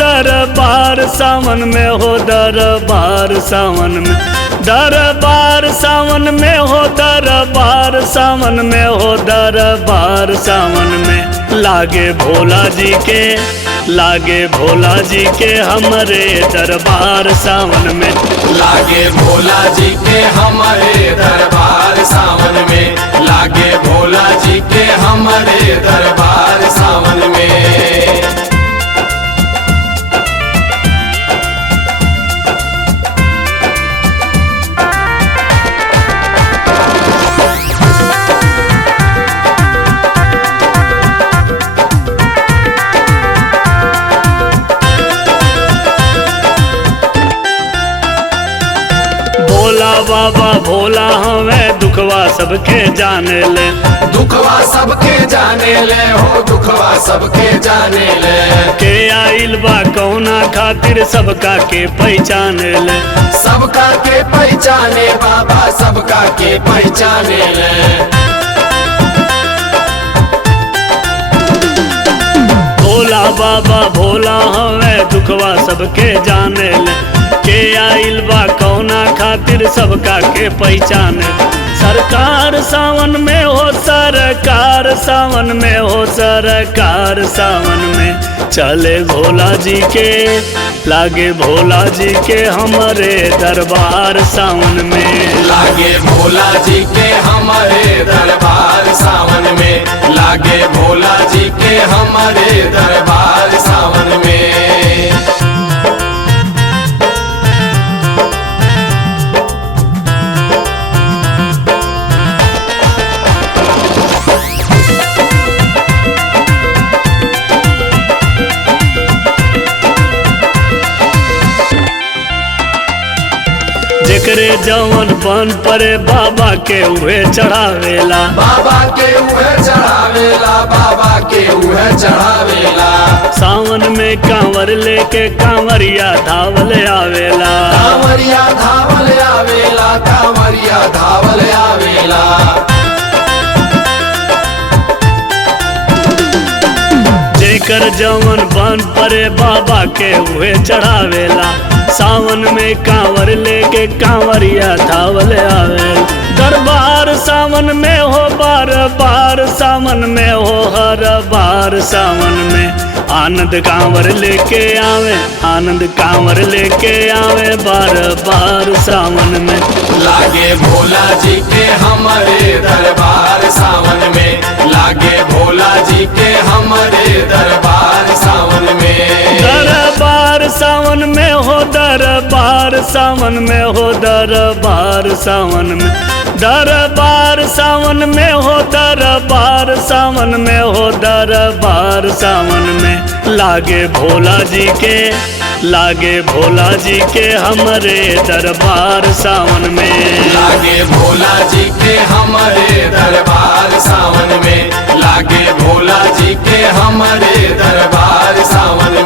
दरबार सावन में हो दरबार सावन में, दरबार सावन में हो दरबार सावन में हो दरबार सावन में। लागे भोला जी के, लागे भोला जी के हमरे दरबार सावन में, लागे भोला जी के हमारे दरबार सावन में, लागे भोला जी के हमारे दरबार सावन में। भोला बाबा भोला हमें दुखवा सबके जाने ले, दुखवा सबके जाने ले हो, दुखवा सबके जाने ले। के आइल बा कौना खातिर सबका के पहचाने ले, सबका के पहचाने बाबा, सबका के पहचाने ले। भोला बाबा भोला हमें दुखवा सबके जाने ले, के आइल बा कौना खातिर सबका के पहचाने। सरकार सावन में हो, सरकार सावन में हो, सरकार सावन में चले भोला जी के, लागे भोला जी के हमारे दरबार सावन में, लागे भोला जी के हमारे दरबार सावन में, लागे भोला जी के हमारे दरबार सावन में। जेकरे जवन बन परे बाबा के उहे चढ़ावेला, बाबा के उहे चढ़ावेला, बाबा के उहे चढ़ावेला। सावन में कांवर लेके कांवरिया धावल आवेला, कांवरिया धावल आवेला, कांवरिया धावल आवेला। जेकर जवन बन परे बाबा के उहे चढ़ावेला, सावन में कांवर लेके कांवरिया धावल आवेला। दरबार सावन में हो, बार बार सावन में हो, हर बार सावन में आनंद कांवर लेके आवे, आनंद कांवर लेके आवे बार बार सावन में। लागे भोला जी के हमारे दरबार सावन में, लागे भोला जी के हमारे दरबार सावन में। दरबार सावन में हो, दरबार सावन में हो, दरबार सावन में, दरबार सावन में हो, दरबार सावन में हो, दरबार सावन में। लागे भोला जी के, लागे भोला जी के हमरे दरबार सावन में, लागे भोला जी के हमारे दरबार सावन में, लागे भोला जी के हमारे दरबार सावन में।